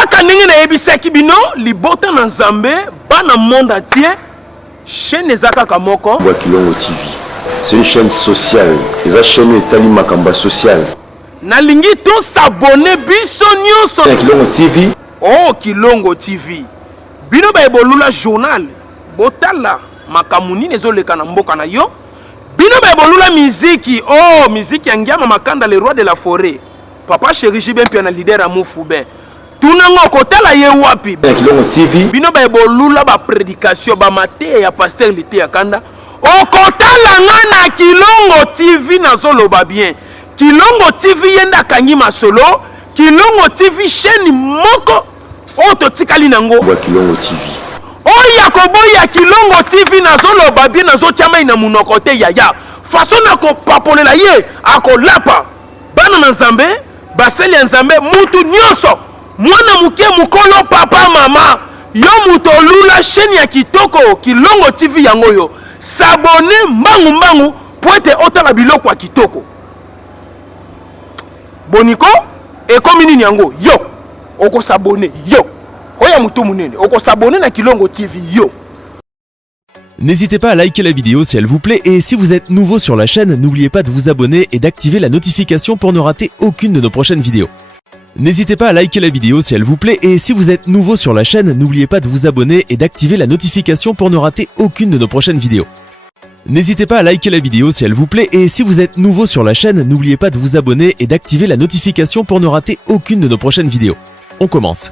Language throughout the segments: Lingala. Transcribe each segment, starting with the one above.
kaka ndenge na yebisaki bino libota na Nzambe bana monde entier chaîne ezaka kaka moko Kilongo TV. C'est une chaîne sociale. Les chaîne etali makamba sociale. Nalingi to s'abonner biso nyonso Kilongo TV. Oh Kilongo TV. Bino ba ebolula journal botala makamuni nezoleka na mboka na yo. Bino ba ebolula miziki. Oh miziki ya Ngiama Makanda le roi de la forêt. Papa Chéri Jibin pia na leader Amu Fubin. Tunango kotala ye wapi. Kilongo TV. Bino ba ebolula ba prédication ba maté ya pasteur Lité ya Kanda. Okotala ngana Kilongo TV na zoloba bien. Kilongo TV yenda kangi masolo. Kilongo TV chaîne moko. Oto tikali nango. Kilongo TV. Oya koboya Kilongo TV na zoloba bien na zo chama ina munokote yaya. Façon na ko papolela ye akolapa. Bana na Nzambe, baseli ya Nzambe mutu nyonso. Mwana muke mukolo papa mama. Yo muto lula chaîne ya kitoko Kilongo TV yango yo. S'abonner mbangu mbangu poete otala biloko ya kitoko. Boniko ekomi nini yango yo oko s'abonner yo oya mutu munene oko s'abonner na Kilongo TV yo. N'hésitez pas à liker la vidéo si elle vous plaît et si vous êtes nouveau sur la chaîne, n'oubliez pas de vous abonner et d'activer la notification pour ne rater aucune de nos prochaines vidéos. N'hésitez pas à liker la vidéo si elle vous plaît et si vous êtes nouveau sur la chaîne, n'oubliez pas de vous abonner et d'activer la notification pour ne rater aucune de nos prochaines vidéos. N'hésitez pas à liker la vidéo si elle vous plaît et si vous êtes nouveau sur la chaîne, n'oubliez pas de vous abonner et d'activer la notification pour ne rater aucune de nos prochaines vidéos. On commence.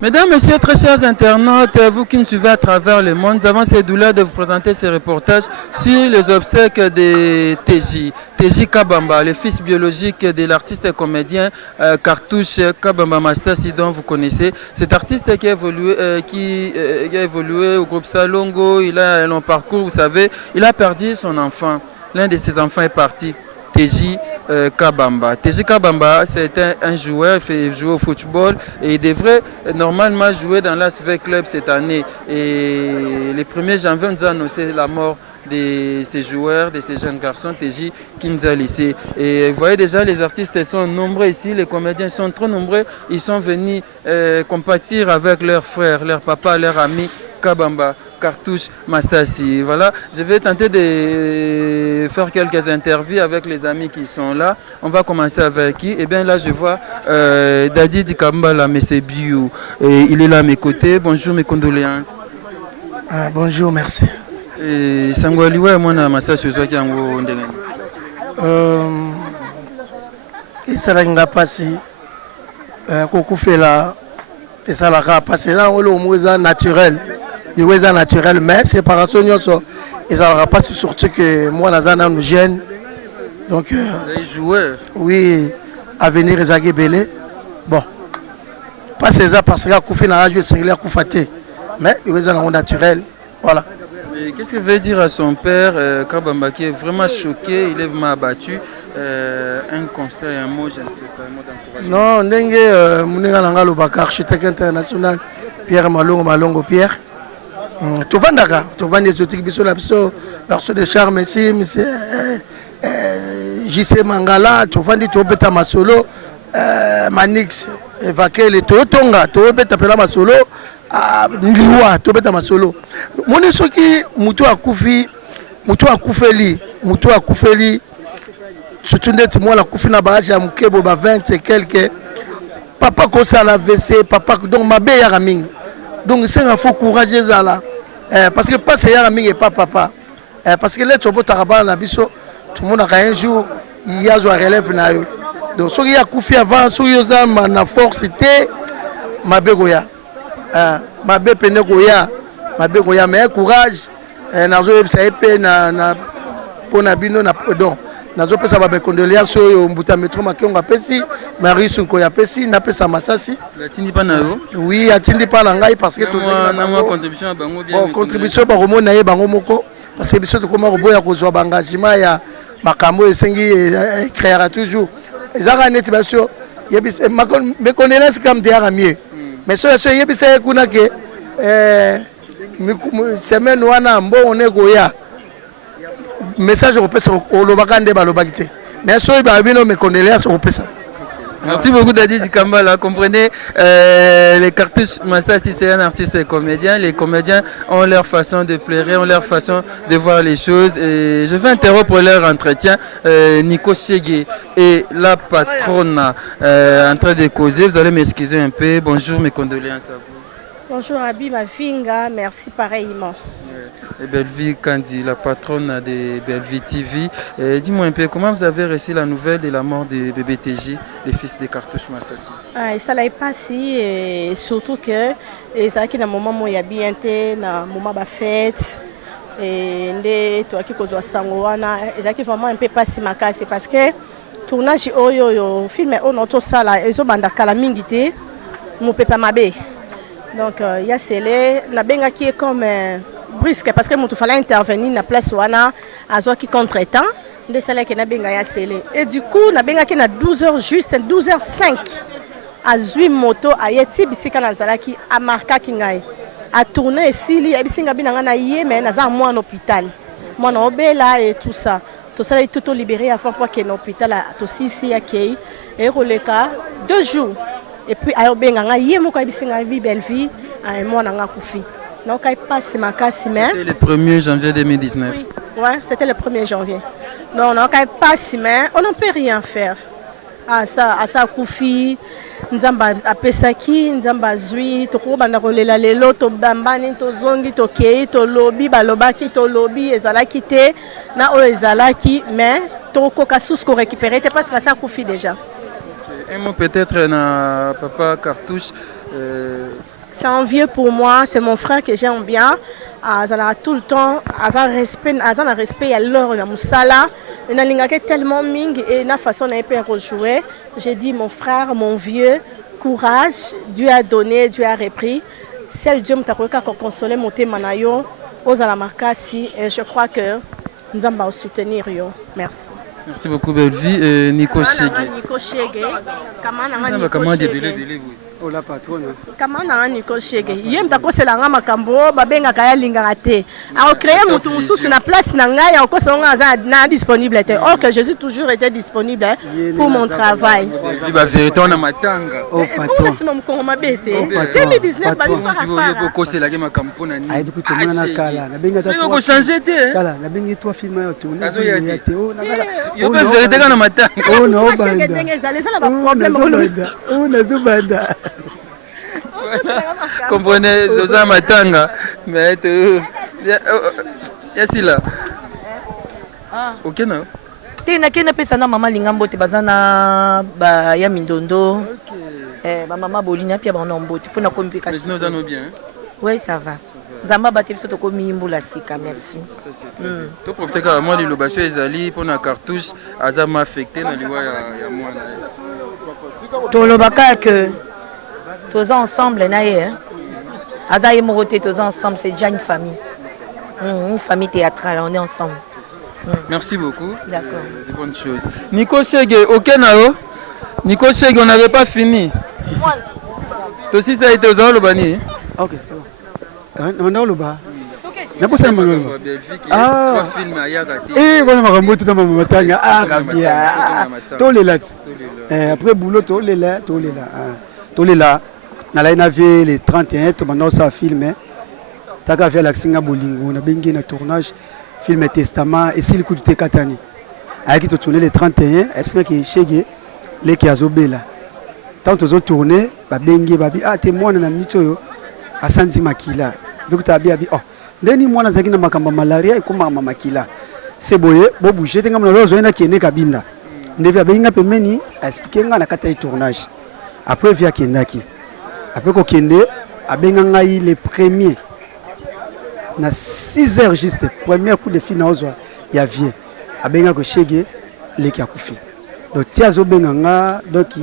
Mesdames, Messieurs, très chers internautes, vous qui nous suivez à travers le monde, nous avons cette douleur de vous présenter ce reportage sur les obsèques de TJ Kabamba, le fils biologique de l'artiste et comédien Cartouche Kabamba Masasi, dont vous connaissez. Cet artiste qui a évolué au groupe Salongo, il a un long parcours, vous savez, il a perdu son enfant. L'un de ses enfants est parti. TJ Kabamba. TJ Kabamba, c'est un joueur, il fait jouer au football et il devrait normalement jouer dans l'ASV Club cette année. Et le 1er janvier, on nous a annoncé la mort de ces joueurs, de ces jeunes garçons, TJ, qui nous a laissés. Et vous voyez déjà, les artistes sont nombreux ici, les comédiens sont trop nombreux. Ils sont venus compatir avec leurs frères, leurs papas, leurs amis, Kabamba, Cartouche, Masasi. Voilà, je vais tenter de faire quelques interviews avec les amis qui sont là. On va commencer avec qui? Eh bien là, je vois Dadi Dikambala, M. Biou. Et il est là à mes côtés. Bonjour, mes condoléances. Bonjour, merci. Sangwaliwa, moi, Masasi, je suis Isaranga Passi, kokufela esalaka parce que là on est naturel est naturel mais séparation nyonso ezalaka pas surtout que moi nazana nous gêne donc les joueurs oui avenir ezaki belé bon pas c'est ça parce que kufi na jouer singulier kufaté mais il est naturel voilà. Et qu'est-ce que veut dire à son père Kabamba qui est vraiment choqué, il est vraiment abattu, un conseil, un mot, je ne sais pas, un mot d'encouragement. Non, ndenge munenga nanga lobaka architecte international Pierre Malongo Pierre. Tovandaka, tovandi exotique biso la biso verso de charme ici monsieur JC Mangala, tovandi tobeta masolo Manix évacuer les totonga, tobeta pela masolo Liwa, tobeta masolo. Moni soki mutu akufeli, surtout ndeti moi la kufi na baage ya mukebo ba 20 et quelques. Papa kosa la WC, papa donc mabe ya ramingi. Donc c'est un faux courage ezala. Parce que pas c'est ya ramingi et pas papa. Parce que les tobo tarabana na biso, tout le monde a un jour il y a zo relève na yo. Donc soki ya kufi avant, soki yoza na force té mabe goya. Mabe pene goya mais courage nazo yebisa epe na pona bino na donc nazo pesa ba condoléances yo mbuta metro makengo apesi Marie Sunko ya pesi na pesa masasi atindi pa na yo oui atindi pa na ngai parce que to na contribution bango bien contribution ba romona ye bango moko parce que biso to koma roboya ko zo ba engagement ya makambo esengi créera toujours ezaka neti baso yebisa me condoléances comme te ya mieux mais so yebisa kuna ke semaine wana mbo on est goya message repesa olobaka nde balobaki te mais so ba bino me condoléances repesa. Merci beaucoup Dadi Dikambala. Comprenez, les cartouches Massassi c'est un artiste et comédien. Les comédiens ont leur façon de pleurer, ont leur façon de voir les choses. Et je vais interrompre leur entretien. Nico Chegué et la patronne en train de causer. Vous allez m'excuser un peu. Bonjour, mes condoléances à vous. Bonjour Abi Mafinga, merci pareillement. Et Belleville Kandi, la patronne de Belleville TV. Dis-moi un peu, comment vous avez reçu la nouvelle de la mort de bébé TJ, le fils de Cartouche Massassi? Ça l'a passé, et surtout que ça qui na moment où il y a bien été, na moment de fête, et ndé toi qui kozwa sangoana, ça qui vraiment un peu passé ma casse parce que tournage oyo film on auto sala ezo banda kala mingité, mon papa mabé. Donc il y a celle la benga qui est comme brisque parce que il fallait intervenir na place wana azo qui contretemps de celle qui na benga ya celle et du coup na benga qui na 12h juste 12h05 azui moto ayeti bisika na zalaki a marka kingai a tourner sili bisinga binanga na yé mais na za moi en hôpital moi na obela et tout ça il tout libéré avant pour que l'hôpital a tout ici accueil et releka 2 jours. Et puis ayobenga yé moko bisinga bi belle vie à un mois nga kufi. Donc il passe ma casse mais c'était le 1er janvier 2019. Oui. Ouais, c'était le 1er janvier. Donc il passe mais on ne peut rien faire. À ça kufi nzamba apesaki nzamba zui to ko banda kolela lelo to bambani to zongi to kei to lobi balobaki to lobi ezalaki te na o ezalaki mais to ko kasus ko récupérer parce que ça kufi déjà. Un mot peut-être na papa Cartouche. C'est un vieux pour moi, c'est mon frère que j'aime bien. Azala tout le temps, azala respect à l'heure ya musala. Na lingake tellement ming et na façon na peut rejouer. J'ai dit mon frère, mon vieux, courage, Dieu a donné, Dieu a repris. Seul Dieu m'a consolé monter manayo aux alamakasi et je crois que nous allons soutenir yo. Merci. Merci beaucoup Belleville. Nico Chegué. Nico Chegué. Comment délai Oh la patronne. Comment na Nico Chegué. Yem ta kosela nga makambo babenga kaya lingaka te. A créer mutu mususu na place na ngai ya kosonga na disponible te. Or que Jésus toujours était disponible pour mon travail. La vérité on a matanga. Oh patron. C'est mon kongo bête. 2019 ba ko kosela ke makambo na ni. Ai biku to na kala. Na benga ta. C'est ko changer te. Kala, na benga toi film yo to. Na te. Yo pe vérité kana matanga. Oh no banda. Oh na zubanda. Comprenez, Dosa Matanga, mais Yassila. Ok, non? te na kena pesa na mama lingambo te bazana ba ya mindondo ba mama bolina pia ba na mbote pona kombi kasi. Mais sinon ça nous bien. Oui, ça va. Zamba batefi soto komi mbula sika, merci. Tu profites quand moi de l'obasio ezali pour na cartouche azama affecté na liwa ya mwana. Tolobaka que tous ensemble na ye. Azaye moroté tous ensemble, c'est déjà une famille. Une famille théâtrale, on est ensemble. Merci beaucoup. D'accord. De bonnes choses. Nico Chege, ok Nao. Nico Chege, on n'avait pas fini. Toi aussi ça a été aux Alobani. Ok, c'est bon. On a le bas. Na posa mangolo. Ah, film ayagati. Voilà makambo tout mama matanga. Ah, kabia. Tolela. Après boulot tolela. Tolela. Na la navie les 31 to maintenant ça filmé. Taka fait l'accent bolingo na bengi na tournage film testament et s'il coup de katani. Avec to tourner les 31, est-ce que chege les qui azobela. Tant aux autres tourner, ba bengi ba bi témoin na mito a santi makila. Donc tu as bien oh ndeni mwana zaki na makamba malaria ikoma makila. C'est boye bo bouger tenga mna lozo ina kiene kabinda. Ndevi abenga pemeni expliquer nga na kata tournage. Après via kendaki. Après ko kende abenga ngai les premiers na 6 heures juste premier coup de finance ya vie abenga ko chege leki akufi donc tia zo benga nga donc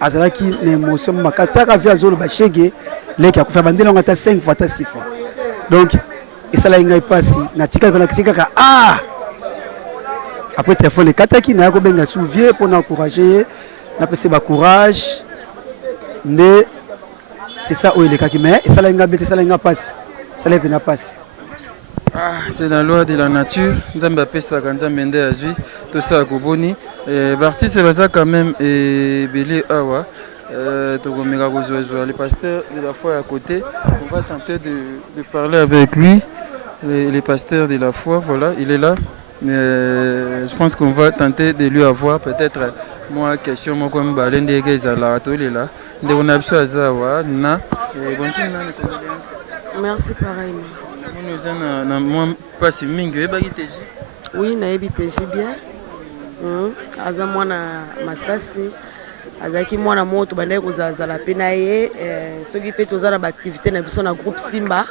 azalaki na émotion makata ka via zo ba chege leki akufi bandela ngata 5 fois ta 6 fois donc esala ngai pasi na tika ka après téléphone kataki na ko benga souvier pour encourager na pese ba courage ne c'est ça où il est kaki mais esala ngai bete esala ngai pasi. Ça lève une passe. C'est la loi de la nature. Nzambe apesa kanzambe nde azwi to sa koboni. L'artiste baza quand même belé awa. Togomeka kozwa le pasteur de la foi à côté. On va tenter de parler avec lui. Le pasteur de la foi, voilà, il est là. Mais je pense qu'on va tenter de lui avoir peut-être moi question moi comme balende ezala to il est là. On a besoin azawa na bonjour na merci pareillement. Nous avons passé mingi ebaki teji. Oui, naebi teji bien. Aza mwana masasi. Azaki mwana moto bandai kozala pe na ye soki pe tozana ba activité na biso na groupe Simba.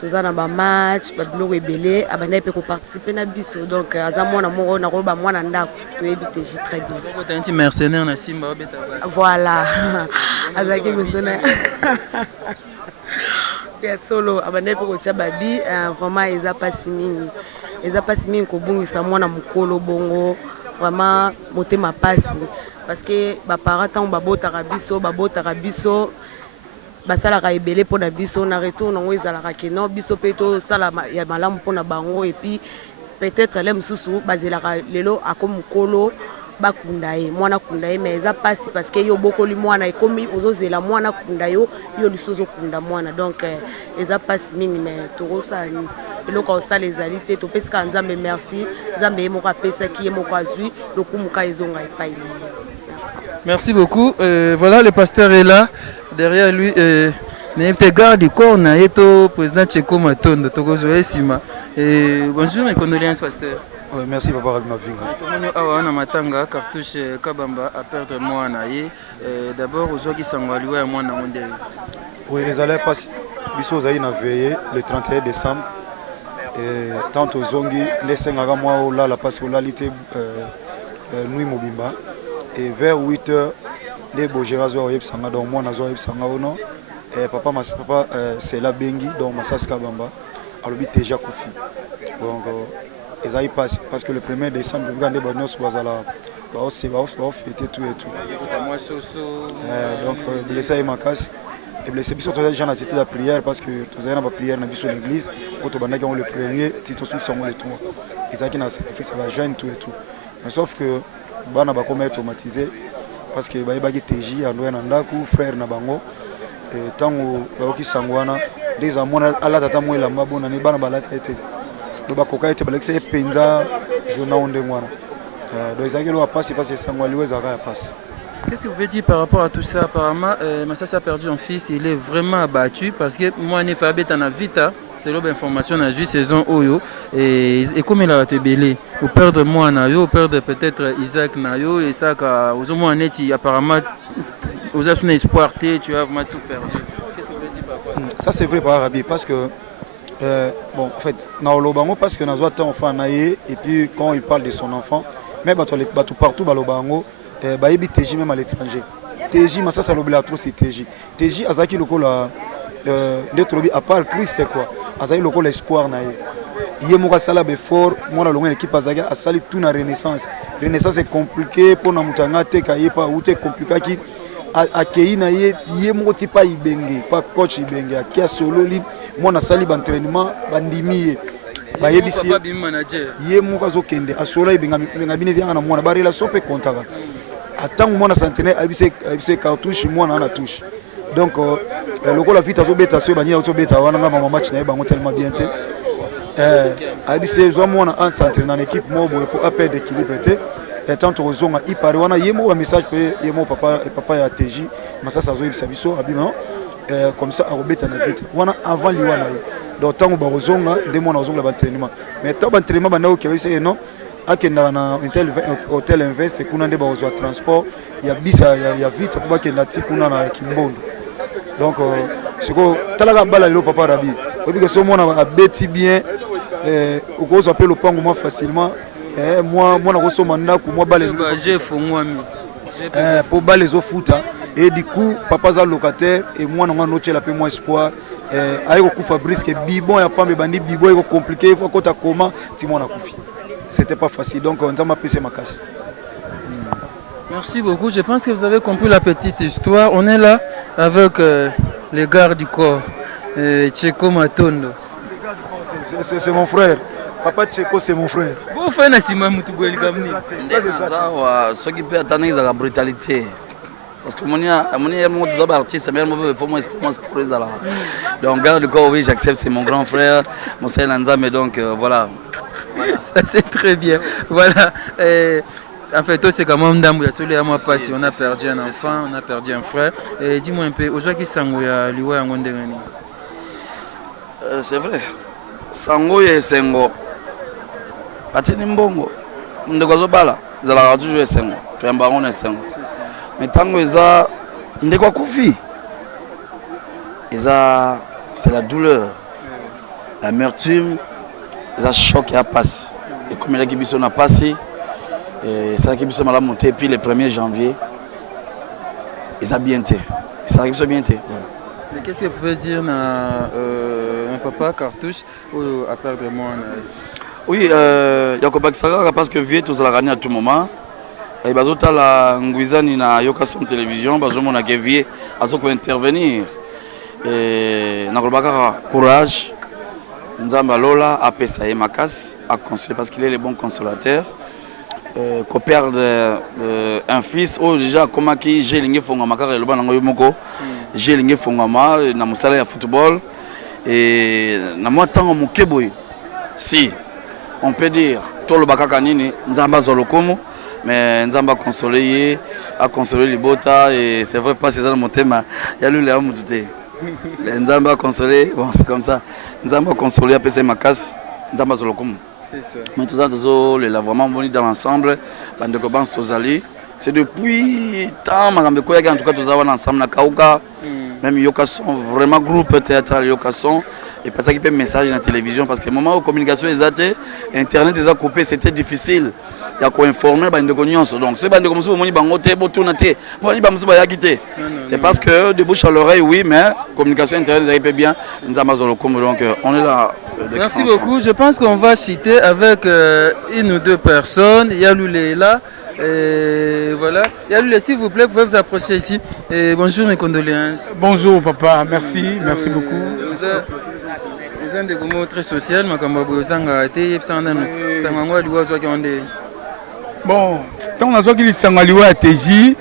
Tozana ba match, ba biloko ebele, abandai pe ko participer na biso. Donc aza mwana moko na koba mwana ndako. Toyebi teji très bien. Vous êtes un mercenaire na Simba obeta. Voilà. Azaki mercenaire. Solo abandai pe ko chababi vraiment eza pasi mingi ko bungisa mwana mukolo bongo vraiment motema pasi parce que ba parents tant babotaka biso basalaka ebele pona biso na retour nango ezalaka keno biso pe to sala ya malamu pona bango et puis peut-être les mususu bazelaka lelo akomi mukolo bakunda ye mwana kunda ye mais eza pasi parce que yo bokoli mwana ekomi ozozela mwana kunda yo lisozo kunda mwana donc eza pasi mingi mais tokosala ni eloko osala ezali te topesika nzambe merci nzambe ye moko apesaki ye moko azwi lokumuka ezonga epai na ye. Merci beaucoup. Voilà, le pasteur est là derrière lui. N'était garde du corps na eto président Tcheko Matondo tokozo esima. Bonjour et condoléances pasteur. Oui, merci papa Mavinga. Awa na matanga cartouche Kabamba à perdre moi na ye. D'abord aux qui sangaliwa ya mwana monde. Oui, les allées passent biso zai na veillé le 31 décembre. Tant aux zongi les 5 mois au là la passe au lalité nuit mobimba et vers 8h les bojerazo au yepsanga donc moi nazo yepsanga ono papa c'est la bengi donc Masas Kabamba alors bi déjà kofi. Donc ils aillent passer parce que le 1er décembre nous regardons bonheur sur bazala c'est fêter tout et tout. Donc blessé ma casse et blessé biso tous les gens attendent la prière parce que tous les gens va prière dans biso l'église quand on le premier titre sont les trois ils a qui na sacrifice la jeune tout et tout mais sauf que bana ba comme traumatisé parce que ba yebaki TJ ando na ndaku frère na bango et tango ba ki sangwana des amona ala tata mo la mabona ni bana balata été do ba koka été balexé penza journal onde ngwana donc ils a qui lo passe parce que sangwa liwe za ka passe. Qu'est-ce que vous voulez dire par rapport à tout ça? Apparemment, Massas a perdu un fils, il est vraiment abattu parce que moi, je suis en Vita, c'est l'information à la saison Oyo. Et comme il a été belé, au perdre moi Nayo, au perdre peut-être Isaac Nayo, et ça, aux moins apparemment, aux un espoir, tu as vraiment tout perdu. Qu'est-ce que vous voulez dire par rapport à ça? Ça, c'est vrai par Arabi parce que, bon, en fait, Naolobango, parce que nous avons enfant naïe, et puis quand il parle de son enfant, mais partout, Balobango, Baïbi TJ même à l'étranger. TJ, mais ça, c'est l'obligatoire, c'est TJ. TJ, Azaki, le col, à part Christ, quoi. Azaki, le col, l'espoir, naïe. Hier, moi, ça l'a fort. Moi, la l'équipe Azaki a sali tout la Renaissance. Renaissance est compliqué pour nous moutanga te kaye pas ou te compliqué qui a kei na hier moi ti pas ibenge pas coach ibenge qui a solo li moi na sali entraînement bandimi ba yebisi hier moi kazo kende a solo ibenga binezi na moi ba relation pe kontaka atangu moi na centenaire abise cartouche moi na touche donc le goal la vite azo beta so banya azo beta wana ngama match na bango tellement bien te abise zo moi na centenaire na équipe moi pour appel d'équilibre te et tant aux hommes il paraît wana yemo un message pe yemo papa ya TJ massa ça zo ibisa biso abima comme ça a robeta na vite wana avant liwana donc tant ba ozonga de moi na ozonga ba entraînement mais tant ba entraînement ba na o kebisa non akenda na hôtel invest kuna nde ba ozwa transport ya bisa ya vite pour ba kenda ti kuna na Kimbondo donc siko talaka bala le papa Rabi obi que so mona abeti bien au cause appelle le pango moi facilement moi na koso mandako moi balé j'ai fongwami pour balé zo futa et du coup papa za locataire et moi na noche la pe moi espoir ayo ku Fabrice que bibon ya pambe bandi bibon est compliqué il faut que ta comment ti moi na kufi c'était pas facile donc on m'a pissé ma casse. Merci beaucoup, je pense que vous avez compris la petite histoire. On est là avec les gardes du corps Tcheko Matondo. C'est mon frère. Papa Tcheko, c'est mon frère. Vous faites un sima mutugweli kamni. Ce qui peut attendre la brutalité. Parce que mon artiste, mais il faut moi pour les ala. Donc garde du corps, oui, j'accepte, c'est mon grand frère, mon frère Nanza, mais donc voilà. Ça c'est très bien. Voilà. En fait, c'est comme un dame, on a perdu un enfant, on a perdu un frère. Dis-moi un peu, aujourd'hui, Sangoya, Liwa, Ngondengani. C'est vrai. Sangoya et Sengo. Patini Mbongo. Ndeko bala, zala toujours Sengo. Tu es un baron et Sengo. Mais tango eza ndeko kufi. Eza c'est la douleur, l'amertume, eza choc qui a passé. Et comme la Kibiso n'a passé, c'est la Kibiso m'a monté puis le 1er janvier, ils ont bien été. C'est la Kibiso bien été. Mais qu'est-ce que vous pouvez dire un papa cartouche à perdre moi? Oui, il y a Kopak Saga parce que vieux tous la gagner à tout moment. Et bazota la nguizani na yoka son télévision, bazomo na kevier, azoko intervenir. Et na kolbaka courage. Nzamba Lola a payé Makas à consoler parce qu'il est le bon consolateur. Qu'on perde un fils, oh déjà comment qui j'ai l'ingé fongama car le ban nango yomoko, j'ai l'ingé fongama na musala ya football et na moi tant mon keboy. Si on peut dire tout le bakaka nini Nzamba zolokomo mais Nzamba a consolé les bota et c'est vrai pas c'est ça mon thème il y a lui là mutute. Nzamba a consolé, bon c'est comme ça. Nzamba a consolé, a payé Makas, Nzamba zolokomo. Mais tout ça, les vraiment venus dans l'ensemble, c'est depuis tant que en tout cas tous ensemble na Kauka, même Yoka sont vraiment groupe théâtral Yoka sont et pas ça qui peut message dans la télévision parce que le moment où la communication est atteinte, internet est coupé, c'était difficile. Il y a quoi informer bande de cognos donc c'est bande comme ça moni bangote botunate moni bamsu ba yakite c'est parce que de bouche à l'oreille oui mais communication internet ça peut bien nous amazolo comme donc on est là. Merci beaucoup, je pense qu'on va citer avec une ou deux personnes. Il y a Lulé là et voilà, il y a Lulé, s'il vous plaît, vous pouvez vous approcher ici et bonjour, mes condoléances. Bonjour papa, merci beaucoup. Vous êtes des mots très social, ma camarade Sanga été Sanga Liwa qui ont des. Bon, tant on a dit que Sanga Liwa a TJ,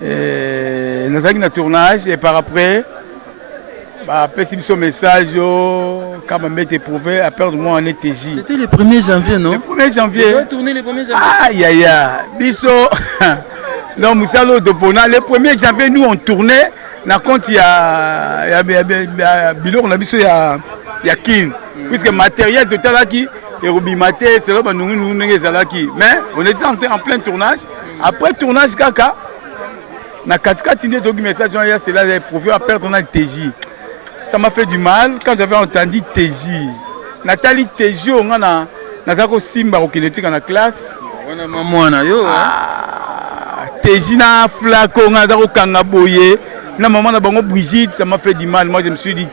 nous avons un tournage et par après, petit message, quand on m'a éprouvé, à perdre moi en TJ. C'était le 1er janvier, non? Le 1er janvier. Vous avez tourné le 1er janvier. Aïe aïe aïe, Bisso, Donc, Moussalo Dopona, le 1er janvier, nous on tournait. Na compte il y a Bilo, on a vu il y a Kin. Puisque matériel total là qui est Rubimaté, c'est là que nous mais on était en plein tournage. Après tournage, Kaka, na 4 idées de message, c'est là les profils à perdre dans TJ. Ça m'a fait du mal quand j'avais entendu TJ. Nathalie TJ, on a Simba au kinétique dans la classe. On a maman na yo. TJ na flacon, on a Kangaboye. Na maman na bango Brigitte, ça m'a fait du mal. Moi je me suis dit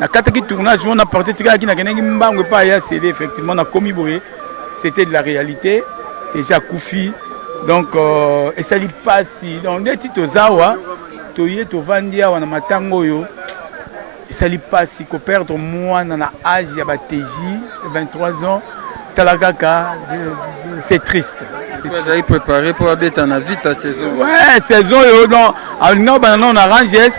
na kataki tournage, on a porté tika qui na kenengi mbango pas ya CD effectivement na komi boye. C'était de la réalité. Déjà Koufi. Donc et ça lui passe donc des titres zawa, toye to vandia wana matango yo. Et ça lui passe ko perdre moi na âge ya ba TJ 23 ans. Talagaka, c'est triste. Vous avez préparé pour habiter en avis ta saison. Ouais, saison, on a Rangers.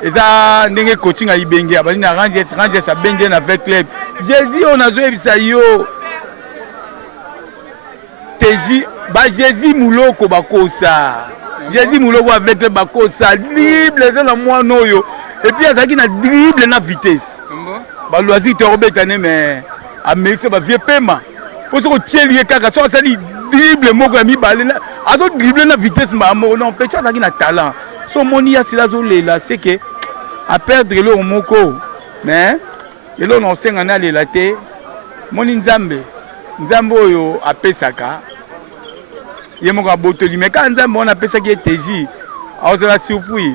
Et ça, on a coaching à Ibenge. On a Rangers à Bengen avec club. J'ai dit, on a joué ça yo. TJ, Jésus Mouloko Bakosa. Jésus Mouloko avec le Bakosa. Dribble, c'est la moi no yo. Et puis, il y a qui na dribble na vitesse. Bah, loisir, tu as mais à Mérissa, vieux paiement. Pour ce que tu es lié, ça dit dribble, mon ami, à d'autres dribble na vitesse, non, peut-être ça qui a talent. Son monia, c'est là, c'est que à perdre le moko, mais et là on sait qu'on a les latés, mon Nzambe yo a pesaka, il mon abotoli, mais quand Nzambe on a pesaka TJ, on se la surpris.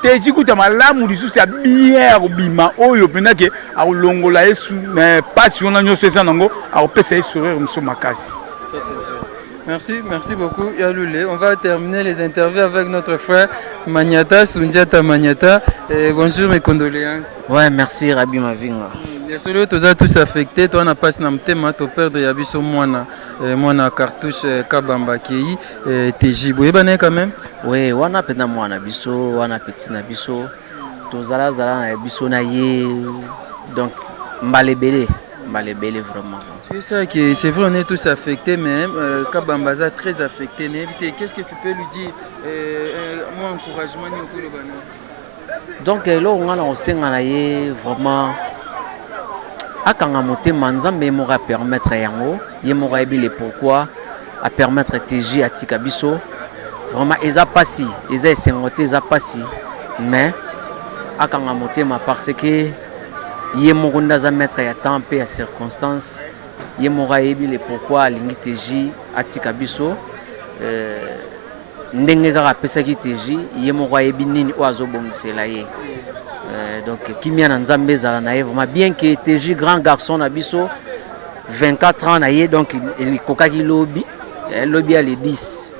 TJ kuta malamu lisusu ya bière bima oyo pena ke a longola yesu mais passion na nyoso esa nango a opesa sourire muso makasi. Merci beaucoup Yaloulé. On va terminer les interviews avec notre frère Maniata, Sundiata Maniata. Et bonjour, mes condoléances. Ouais, merci Rabi Mavinga. Bien sûr, tu as tous affectés. Toi, on a passé dans le thème, tu perds de Yabiso Moana cartouche Kabamba Kei, TJ. Vous avez quand même? Oui, on a peut-être Moana Biso, on a petit Nabiso. Tous à la Biso Naye. Donc, Mbalebele. Mbalebele vraiment. C'est ça qui c'est vrai, on est tous affectés, mais Kabambaza très affecté. Qu'est-ce que tu peux lui dire? Moi, encouragement, autour de Bana. Donc là, on a aussi vraiment à Kangamote Manzambe m'aura permettre yango, il m'aura aidé pourquoi à permettre TJ à Tikabiso. Vraiment, ils a passé, ils a essayé, ils a passé, mais à Kangamote ma parce que il m'aura za mettre à temps et à circonstances, il m'aura aidé pourquoi l'ingi TJ à Tikabiso. Ndenge kaka pesaki TJ ye moko ayebi nini oyo azobongisela ye donc kimia na nzambe ezala na ye vraiment bien que TJ grand garçon na biso 24 ans na ye donc elikokaki lobi ya le 10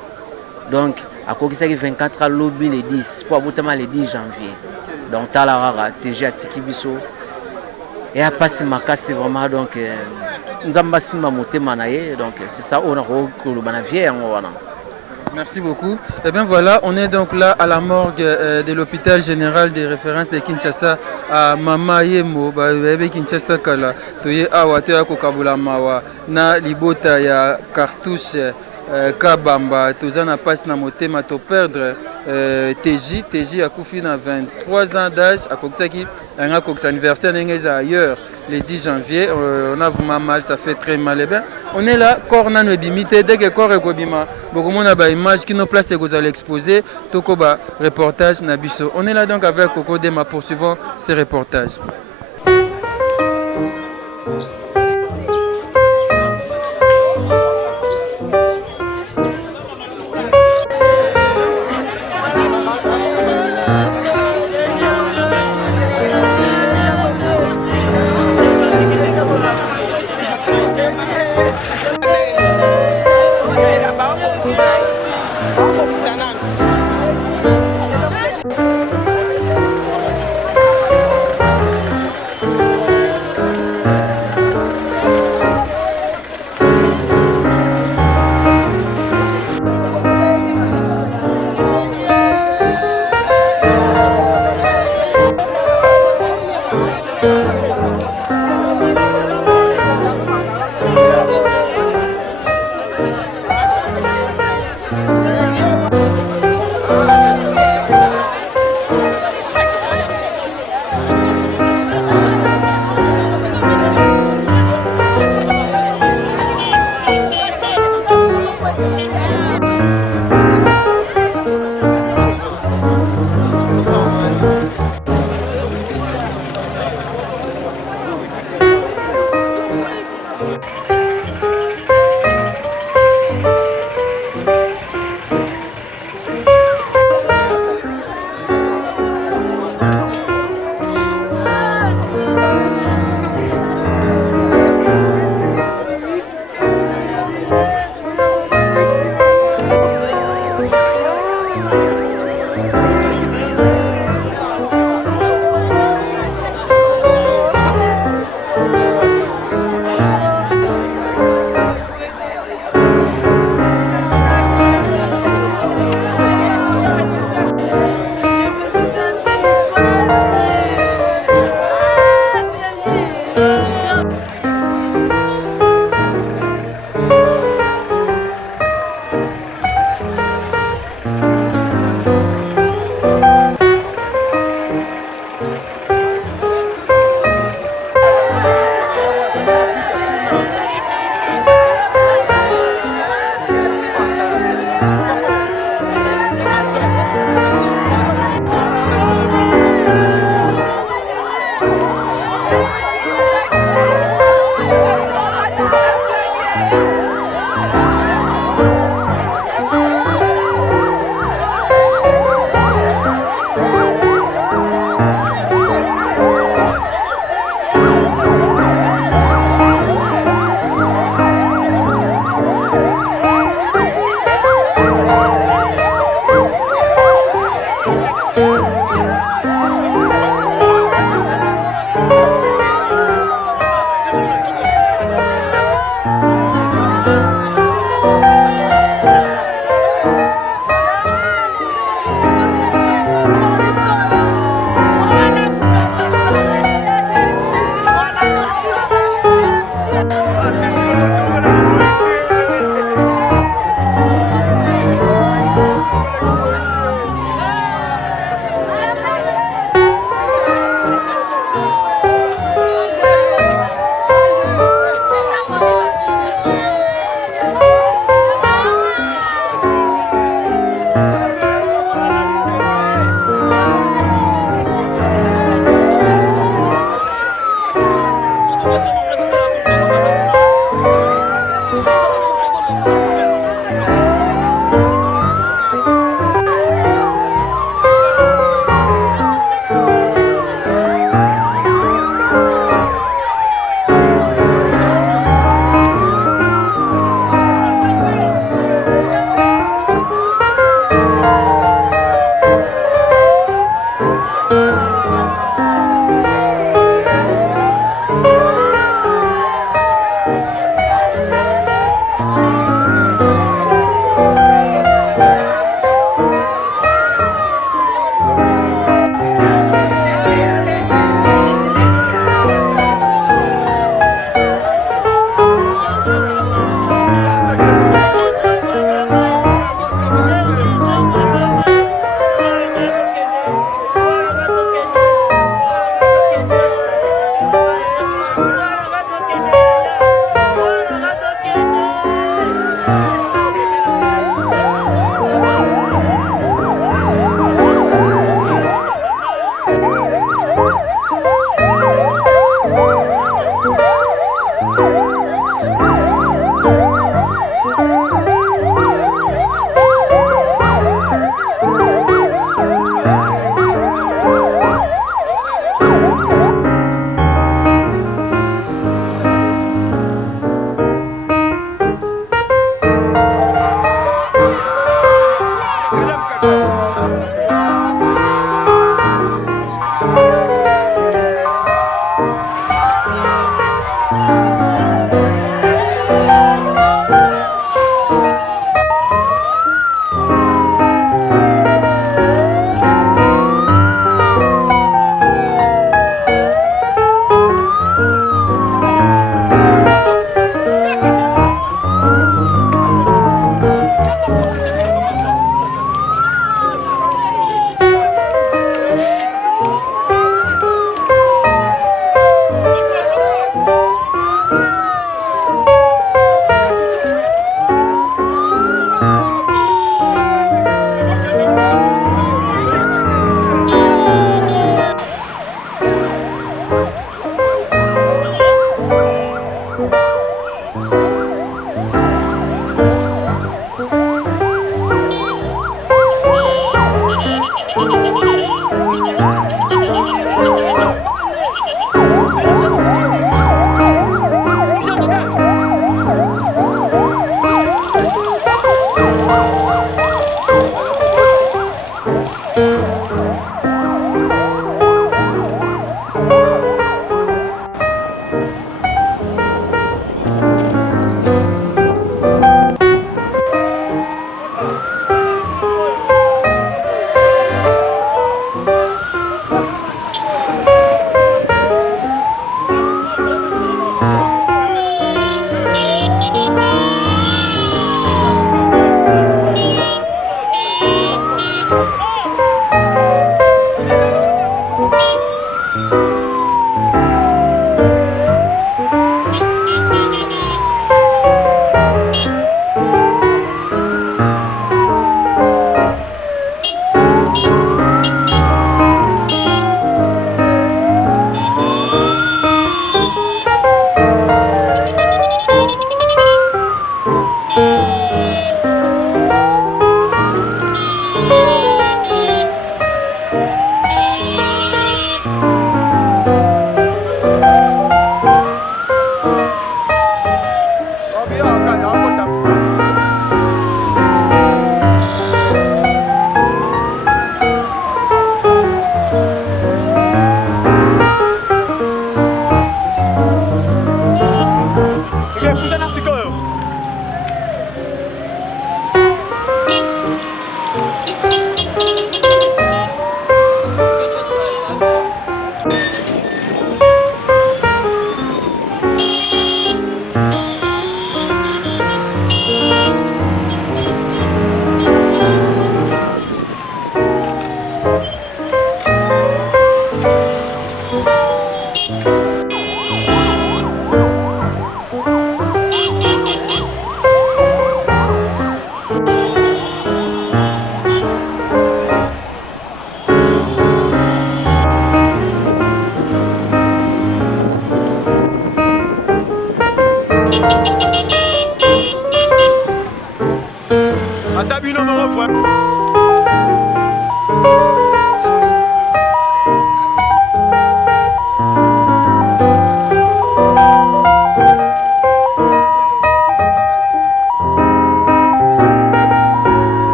donc akokisaki 24 ans lobi le 10 po abotama le 10 janvier donc tala kaka TJ atiki biso et apasi makasi vraiment donc nzambe asimba motema na ye donc c'est ça oyo nakoloba na vie yango wana. Merci beaucoup. Et bien voilà, on est donc là à la morgue de l'hôpital général de référence de Kinshasa à Mama Yemo, bébé Kinshasa kala. Toye awa toya kokabula mawa na libota ya cartouche Kabamba. Tozana passe na motema to perdre TJ a koufi na 23 ans d'âge à Koksaki, un Koks anniversaire n'engeza ailleurs. Le 10 janvier, on a vraiment mal, ça fait très mal. Et bien, on est là, corps n'a bimité, dès que corps est kobima, beaucoup de gens image qui nous place et que vous allez exposer, tokoba reportage nabiso. On est là donc avec Coco Dema poursuivant ces reportages.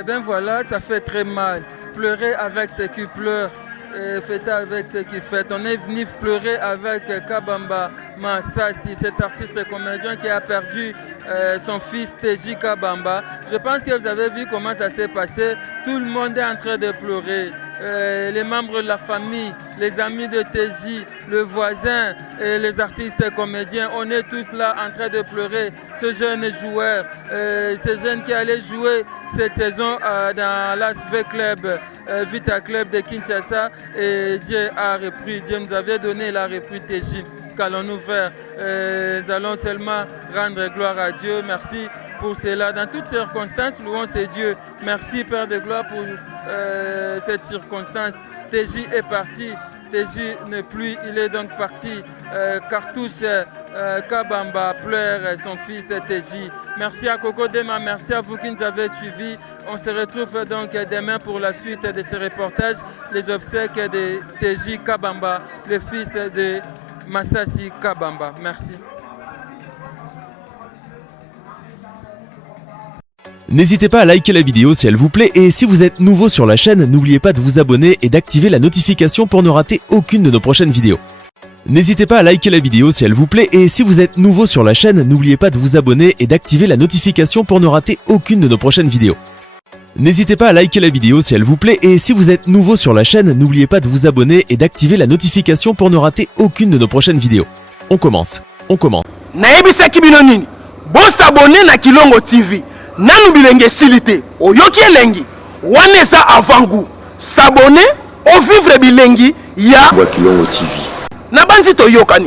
Eh bien voilà, ça fait très mal. Pleurer avec ceux qui pleurent, et fêter avec ceux qui fêtent. On est venu pleurer avec Kabamba Masasi, cet artiste comédien qui a perdu son fils Teji Kabamba. Je pense que vous avez vu comment ça s'est passé. Tout le monde est en train de pleurer. Les membres de la famille, les amis de Teji, le voisin, et les artistes comédiens, on est tous là en train de pleurer. Ce jeune joueur, ce jeune qui allait jouer cette saison dans l'ASV Club, Vita Club de Kinshasa, et Dieu a repris, Dieu nous avait donné, il a repris Teji. Qu'allons-nous faire? Nous allons seulement rendre gloire à Dieu. Merci pour cela. Dans toutes circonstances, louons ce Dieu. Merci Père de gloire pour cette circonstance. Teji est parti. Teji n'est plus, il est donc parti. Cartouche Kabamba pleure son fils Teji. Merci à Coco Dema, merci à vous qui nous avez suivis. On se retrouve donc demain pour la suite de ce reportage, les obsèques de Teji Kabamba, le fils de Masasi Kabamba. Merci. N'hésitez pas à liker la vidéo si elle vous plaît et si vous êtes nouveau sur la chaîne, n'oubliez pas de vous abonner et d'activer la notification pour ne rater aucune de nos prochaines vidéos. N'hésitez pas à liker la vidéo si elle vous plaît et si vous êtes nouveau sur la chaîne, n'oubliez pas de vous abonner et d'activer la notification pour ne rater aucune de nos prochaines vidéos. N'hésitez pas à liker la vidéo si elle vous plaît et si vous êtes nouveau sur la chaîne, n'oubliez pas de vous abonner et d'activer la notification pour ne rater aucune de nos prochaines vidéos. On commence. Nayebisaki bino nini? Bo s'abonner na Kilongo TV. Nanu bilenge silite. Oyoki elengi. Wana eza avant goût. S'abonner, o vivre bilengi ya Kilongo TV. Na banzi toyokani.